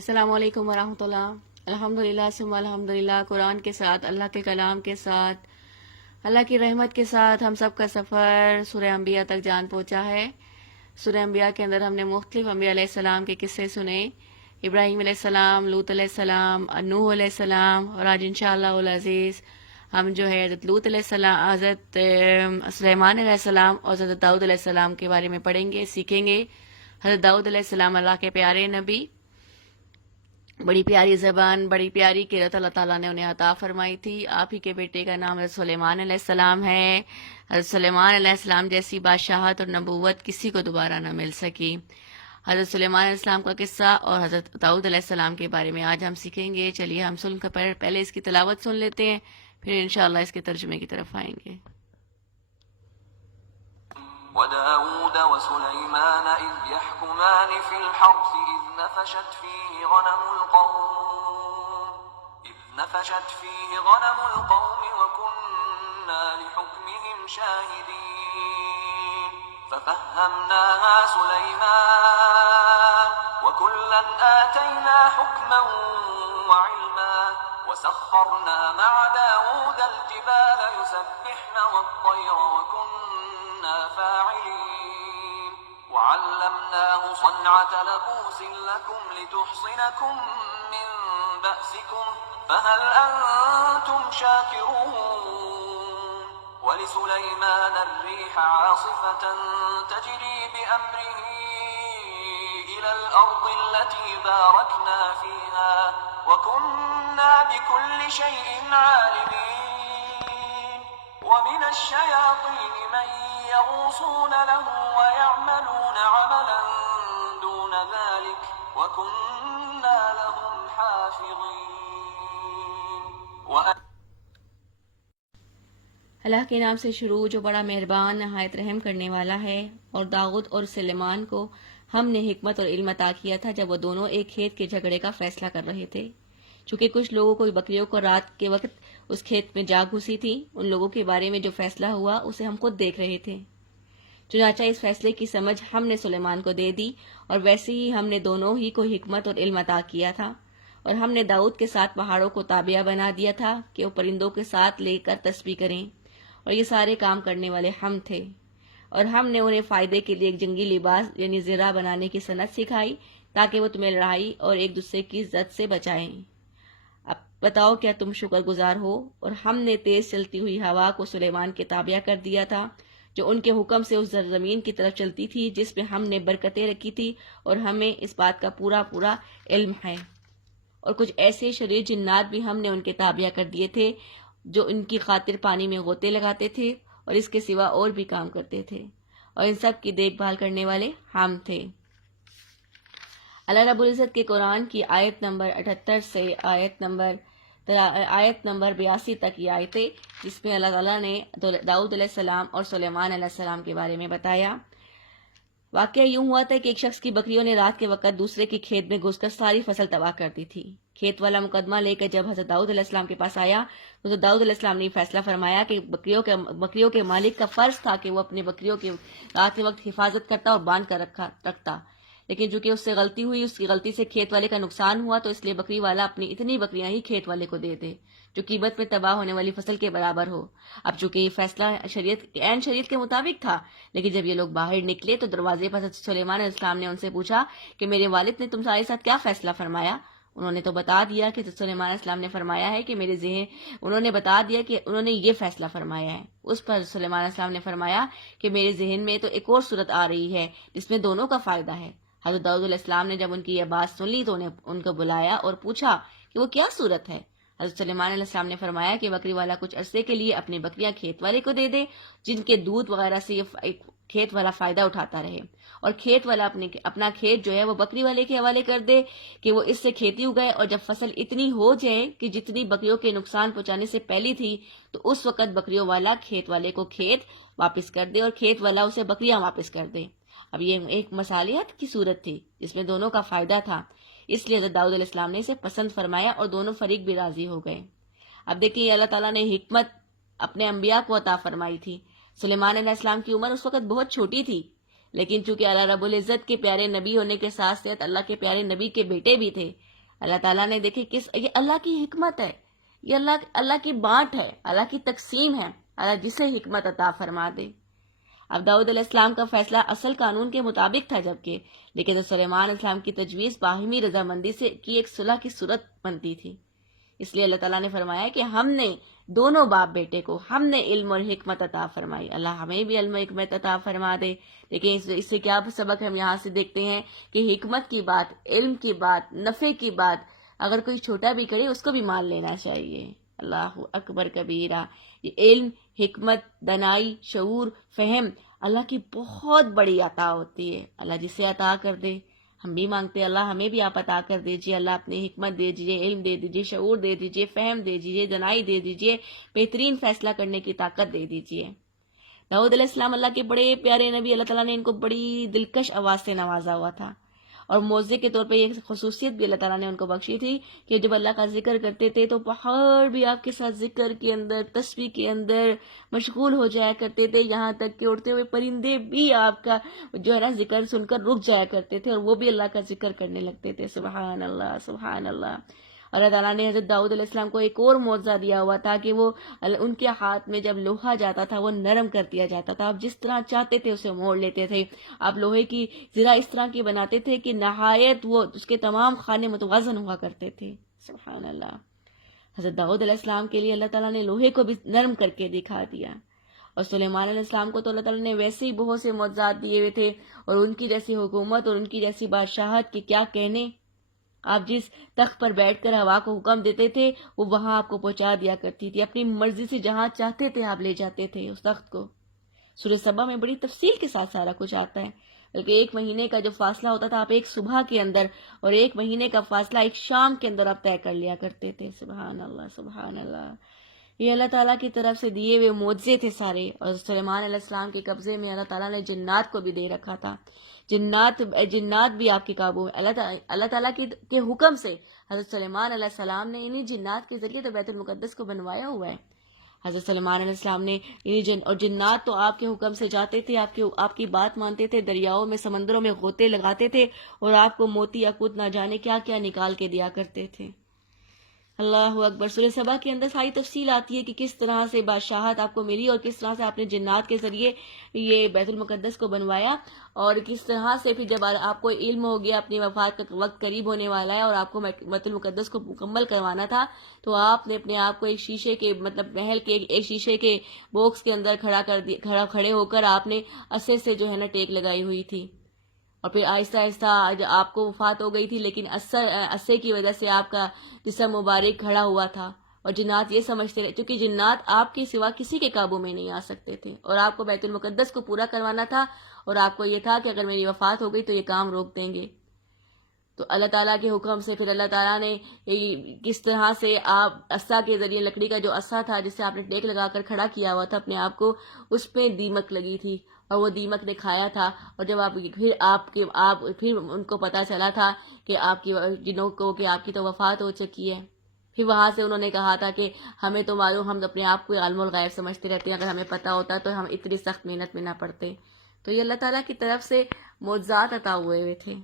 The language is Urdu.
السلام علیکم ورحمۃ اللہ. الحمدللہ ثم الحمدللہ. قرآن کے ساتھ، اللہ کے کلام کے ساتھ، اللہ کی رحمت کے ساتھ ہم سب کا سفر سورہ انبیاء تک جان پہنچا ہے. سورہ انبیاء کے اندر ہم نے مختلف انبیاء علیہ السلام کے قصے سنے. ابراہیم علیہ السلام، لوط علیہ السلام، نوح علیہ السلام، اور آج انشاءاللہ العزیز ہم جو ہے حضرت لوط علیہ السلام، حضرت سلیمان علیہ السلام اور حضرت داؤد علیہ السلام کے بارے میں پڑھیں گے، سیکھیں گے. حضرت داؤد علیہ السلام اللہ کے پیارے نبی، بڑی پیاری زبان، بڑی پیاری قرت اللہ تعالیٰ نے انہیں عطا فرمائی تھی. آپ ہی کے بیٹے کا نام حضرت سلیمان علیہ السلام ہے. حضرت سلیمان علیہ السلام جیسی بادشاہت اور نبوت کسی کو دوبارہ نہ مل سکی. حضرت سلیمان علیہ السلام کا قصہ اور حضرت داؤد علیہ السلام کے بارے میں آج ہم سیکھیں گے. چلیے ہم سن کر پہلے اس کی تلاوت سن لیتے ہیں، پھر انشاءاللہ اس کے ترجمے کی طرف آئیں گے. وداود وسليمان إذ يحكمان في الحرث إذ نفشت فيه غنم القوم وكنا لحكمهم شاهدين ففهمناها سليمان وكلا آتينا حكما وعلما وسخرنا مع داود الجبال يسبحن والطير وكنا فاعلين وعلمناه صنعة لبوس لكم لتحصنكم من بأسكم فهل أنتم شاكرون ولسليمان الريح عاصفة تجري بأمره إلى الأرض التي باركنا فيها وكنا بكل شيء عالمين ومن الشياطين من يغوصون له ويعملون عملا دون ذلك وكنا لهم حافظين اللہ کے نام سے شروع جو بڑا مہربان نہایت رحم کرنے والا ہے. اور داؤد اور سلیمان کو ہم نے حکمت اور علم عطا کیا تھا جب وہ دونوں ایک کھیت کے جھگڑے کا فیصلہ کر رہے تھے. چونکہ کچھ لوگوں کو بکریوں کو رات کے وقت اس کھیت میں جاگ گھسی تھی، ان لوگوں کے بارے میں جو فیصلہ ہوا اسے ہم خود دیکھ رہے تھے. چنانچہ اس فیصلے کی سمجھ ہم نے سلیمان کو دے دی، اور ویسے ہی ہم نے دونوں ہی کو حکمت اور علم عطا کیا تھا. اور ہم نے داؤد کے ساتھ پہاڑوں کو تابعہ بنا دیا تھا کہ وہ پرندوں کے ساتھ لے کر تسبیح کریں، اور یہ سارے کام کرنے والے ہم تھے. اور ہم نے انہیں فائدے کے لیے ایک جنگی لباس یعنی زرہ بنانے کی صنعت سکھائی تاکہ وہ تمہیں لڑائی اور ایک دوسرے کی عزت سے بچائیں. اب بتاؤ کیا تم شکر گزار ہو؟ اور ہم نے تیز چلتی ہوئی ہوا کو سلیمان کے تابعہ کر دیا تھا جو ان کے حکم سے اس زمین کی طرف چلتی تھی جس میں ہم نے برکتیں رکھی تھی، اور ہمیں اس بات کا پورا علم ہے. اور کچھ ایسے شریر جنات بھی ہم نے ان کے تابعہ کر دیے تھے جو ان کی خاطر پانی میں غوطے لگاتے تھے اور اس کے سوا اور بھی کام کرتے تھے، اور ان سب کی دیکھ بھال کرنے والے ہم تھے. اللہ رب العزت کے قرآن کی آیت نمبر 78 سے آیت نمبر 82 تک یہ آیتیں، جس میں اللہ تعالیٰ نے داؤد علیہ السلام اور سلیمان علیہ السلام کے بارے میں بتایا. واقعہ یوں ہوا تھا کہ ایک شخص کی بکریوں نے رات کے وقت دوسرے کے کھیت میں گھس کر ساری فصل تباہ کر دی تھی. کھیت والا مقدمہ لے کر جب حضرت داؤد علیہ السلام کے پاس آیا تو حضرت داؤد علیہ السلام نے فیصلہ فرمایا کہ بکریوں کے مالک کا فرض تھا کہ وہ اپنی بکریوں کی رات کے وقت حفاظت کرتا اور باندھ کر رکھتا. لیکن چونکہ اس سے غلطی ہوئی، اس کی غلطی سے کھیت والے کا نقصان ہوا، تو اس لیے بکری والا اپنی اتنی بکریاں ہی کھیت والے کو دے دے جو قیمت میں تباہ ہونے والی فصل کے برابر ہو. اب چونکہ یہ فیصلہ شریعت کے مطابق تھا، لیکن جب یہ لوگ باہر نکلے تو دروازے پر حضرت سلیمان علیہ السلام نے ان سے پوچھا کہ میرے والد نے تمہارے ساتھ کیا فیصلہ فرمایا؟ انہوں نے تو بتا دیا کہ حضرت سلیمان علیہ السلام نے فرمایا ہے کہ انہوں نے یہ فیصلہ فرمایا ہے. اس پر سلیمان علیہ السلام نے فرمایا کہ میرے ذہن میں تو ایک اور صورت آ رہی ہے جس میں دونوں کا فائدہ ہے. حضرت داؤد علیہ السلام نے جب ان کی یہ بات سن لی تو ان کو بلایا اور پوچھا کہ وہ کیا صورت ہے. حضرت سلیمان علیہ السلام نے فرمایا کہ بکری والا کچھ عرصے کے لیے اپنی بکریاں کھیت والے کو دے دے، جن کے دودھ وغیرہ سے یہ کھیت والا فائدہ اٹھاتا رہے، اور کھیت والا اپنا کھیت جو ہے وہ بکری والے کے حوالے کر دے کہ وہ اس سے کھیتی اگائے، اور جب فصل اتنی ہو جائے کہ جتنی بکریوں کے نقصان پہنچانے سے پہلی تھی تو اس وقت بکریوں والا کھیت والے کو کھیت واپس کر دے اور کھیت والا اسے بکریاں واپس کر دے. اب یہ ایک مصالحت کی صورت تھی جس میں دونوں کا فائدہ تھا، اس لیے حضرت داؤد علیہ السلام نے اسے پسند فرمایا اور دونوں فریق بھی راضی ہو گئے. اب دیکھیں اللہ تعالیٰ نے حکمت اپنے انبیاء کو عطا فرمائی تھی. سلیمان علیہ السلام کی عمر اس وقت بہت چھوٹی تھی، لیکن چونکہ اللہ رب العزت کے پیارے نبی ہونے کے ساتھ ساتھ اللہ کے پیارے نبی کے بیٹے بھی تھے، اللہ تعالیٰ نے دیکھے یہ اللہ کی حکمت ہے، یہ اللہ کی بانٹ ہے، اللہ کی تقسیم ہے، اللہ جسے حکمت عطا فرما دے۔ اب داؤد علیہ السلام کا فیصلہ اصل قانون کے مطابق تھا، جبکہ لیکن سلیمان علیہ السلام کی تجویز باہمی رضامندی سے کی ایک صلح کی صورت بنتی تھی۔ اس لیے اللہ تعالیٰ نے فرمایا کہ ہم نے دونوں باپ بیٹے کو ہم نے علم اور حکمت عطا فرمائی، اللہ ہمیں بھی علم و حکمت عطا فرما دے۔ لیکن اس سے کیا سبق ہم یہاں سے دیکھتے ہیں کہ حکمت کی بات، علم کی بات، نفع کی بات اگر کوئی چھوٹا بھی کرے اس کو بھی مان لینا چاہیے۔ اللہ اکبر کبیرہ۔ یہ علم، حکمت، دانائی، شعور، فہم اللہ کی بہت بڑی عطا ہوتی ہے، اللہ جسے عطا کر دے۔ ہم بھی مانگتے ہیں اللہ ہمیں بھی آپ عطا کر دیجئے، اللہ اپنی حکمت دے دیجئے، علم دے دیجئے، شعور دے دیجئے، فہم دے دیجئے، دانائی دے دیجئے، بہترین فیصلہ کرنے کی طاقت دے دیجئے۔ داؤد علیہ السلام اللہ کے بڑے پیارے نبی، اللہ تعالیٰ نے ان کو بڑی دلکش آواز سے نوازا ہوا تھا، اور معجزے کے طور پہ یہ خصوصیت بھی اللہ تعالیٰ نے ان کو بخشی تھی کہ جب اللہ کا ذکر کرتے تھے تو پہاڑ بھی آپ کے ساتھ ذکر کے اندر، تسبیح کے اندر مشغول ہو جایا کرتے تھے، یہاں تک کہ اڑتے ہوئے پرندے بھی آپ کا جو ہے نا ذکر سن کر رک جایا کرتے تھے اور وہ بھی اللہ کا ذکر کرنے لگتے تھے۔ سبحان اللہ، سبحان اللہ۔ اللہ تعالیٰ نے حضرت داؤد علیہ السلام کو ایک اور معجزہ دیا ہوا تھا کہ وہ ان کے ہاتھ میں جب لوہا جاتا تھا وہ نرم کر دیا جاتا تھا، آپ جس طرح چاہتے تھے اسے موڑ لیتے تھے، آپ لوہے کی زرہ اس طرح کی بناتے تھے کہ نہایت وہ اس کے تمام خانے متوازن ہوا کرتے تھے۔ سبحان اللہ۔ حضرت داؤد علیہ السلام کے لیے اللہ تعالیٰ نے لوہے کو بھی نرم کر کے دکھا دیا، اور سلیمان علیہ السلام کو تو اللہ تعالیٰ نے ویسے ہی بہت سے معجزات دیے ہوئے تھے، اور ان کی جیسی حکومت اور ان کی جیسی بادشاہت کی کیا کہنے۔ آپ جس تخت پر بیٹھ کر ہوا کو حکم دیتے تھے وہ وہاں آپ کو پہنچا دیا کرتی تھی، اپنی مرضی سے جہاں چاہتے تھے آپ لے جاتے تھے اس تخت کو۔ سورہ سبا میں بڑی تفصیل کے ساتھ سارا کچھ آتا ہے، بلکہ ایک مہینے کا جو فاصلہ ہوتا تھا آپ ایک صبح کے اندر اور ایک مہینے کا فاصلہ ایک شام کے اندر آپ طے کر لیا کرتے تھے۔ سبحان اللہ، سبحان اللہ۔ یہ اللہ تعالیٰ کی طرف سے دیے ہوئے معجزے تھے سارے، اور سلیمان علیہ السلام کے قبضے میں اللہ تعالیٰ نے جنات کو بھی دے رکھا تھا، جنات بھی آپ کے قابو میں۔ اللہ تعالیٰ کے حکم سے حضرت سلیمان علیہ السلام نے انہی جنات کے ذریعے تو بیت المقدس کو بنوایا ہوا ہے۔ حضرت سلیمان علیہ السلام نے اور جنات تو آپ کے حکم سے جاتے تھے، آپ کی بات مانتے تھے، دریاؤں میں سمندروں میں غوطے لگاتے تھے، اور آپ کو موتی یاقوت نہ جانے کیا کیا نکال کے دیا کرتے تھے۔ اللہ اکبر۔ سورہ سبا کے اندر ساری تفصیل آتی ہے کہ کس طرح سے بادشاہت آپ کو ملی اور کس طرح سے آپ نے جنات کے ذریعے یہ بیت المقدس کو بنوایا، اور کس طرح سے پھر جب آپ کو علم ہو گیا اپنی وفات کا وقت قریب ہونے والا ہے اور آپ کو بیت المقدس کو مکمل کروانا تھا، تو آپ نے اپنے آپ کو ایک شیشے کے محل کے ایک شیشے کے باکس کے اندر کھڑے ہو کر آپ نے عصے سے جو ہے نا ٹیک لگائی ہوئی تھی، اور پھر آہستہ آہستہ آپ کو وفات ہو گئی تھی، لیکن عصے کی وجہ سے آپ کا جسم مبارک کھڑا ہوا تھا، اور جنات یہ سمجھتے رہے کیونکہ جنات آپ کے سوا کسی کے قابو میں نہیں آ سکتے تھے، اور آپ کو بیت المقدس کو پورا کروانا تھا، اور آپ کو یہ تھا کہ اگر میری وفات ہو گئی تو یہ کام روک دیں گے۔ تو اللہ تعالیٰ کے حکم سے پھر اللہ تعالیٰ نے کس طرح سے آپ عصا کے ذریعے، لکڑی کا جو عصا تھا جس سے آپ نے ٹیک لگا کر کھڑا کیا ہوا تھا اپنے آپ کو، اس پہ دیمک لگی تھی، اور وہ دیمک نے کھایا تھا، اور جب پھر ان کو پتا چلا تھا کہ آپ کی جنوں کو کہ آپ کی تو وفات ہو چکی ہے، پھر وہاں سے انہوں نے کہا تھا کہ ہمیں تو معلوم، ہم اپنے آپ کو عالم الغیب سمجھتے رہتے ہیں، اگر ہمیں پتا ہوتا تو ہم اتنی سخت محنت میں نہ پڑتے۔ تو یہ اللہ تعالیٰ کی طرف سے معجزات عطا ہوئے تھے۔